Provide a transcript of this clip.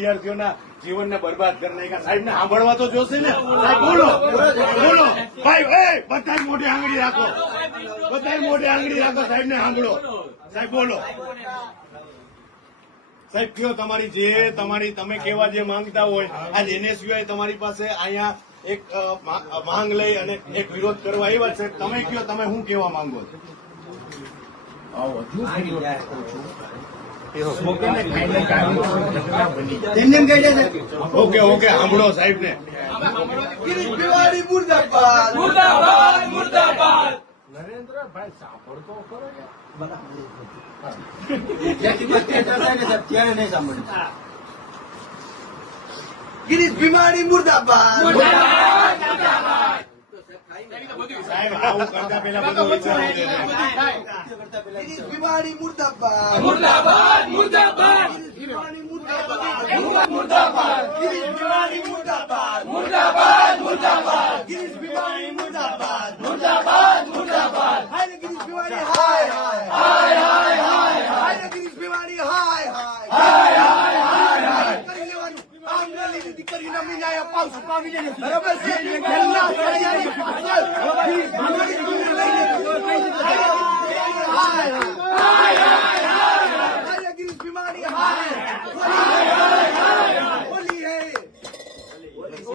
વિદ્યાર્થીઓના જીવનને બરબાદ કરી નાખ્યા. સાહેબને સાંભળવા તો જોશે ને. સાહેબ બોલો બોલો ભાઈ, બધા મોઢે આંગળી રાખો, બધા મોઢે આંગળી રાખો. સાહેબને સાંભળો. સાહેબ બોલો. સાહેબ કયો તમારી જે તમે કેવા જે માંગતા હોય, આજ એનએસયુઆઈ તમારી પાસે અહીંયા એક માંગ લઈ અને એક વિરોધ કરવા આવ્યા છે. તમે કયો, તમે શું કેવા માંગો છો? ઓકે સાંભળો સાહેબ ને. ગિરીશ મેવાણી મુર્દાબાદ, મુર્દાબાદ, મુર્દાબાદ. નરેન્દ્રભાઈ સાંભળતો ખરો ને. ગિરીશ મેવાણી મુર્દાબાદ, મુર્દાબાદ, મુર્દાબાદ. સાહેબ આવું કરતા પેલા બધું વિચારવું છે. ગિરીશ મેવાણી મુર્દાબાદ, મુર્દાબાદ, મુર્દાબાદ. ગિરીશ મેવાણી મુર્દાબાદ, ગિરીશ મેવાણી મુર્દાબાદ, મુર્દાબાદ, મુર્દાબાદ. ગિરીશ મેવાણી મુર્દાબાદ, મુર્દાબાદ, મુર્દાબાદ. હાય ગિરીશ મેવાણી, હાય હાય હાય, હાય, હાય, હાય ગિરીશ મેવાણી, હાય હાય હાય, હાય, હાય, હાય. કરી લેવાનું. આંગળીની દીકરીના મીનાયા પાવસું પામી જાય. બરાબર છે. પહેલા તૈયારી.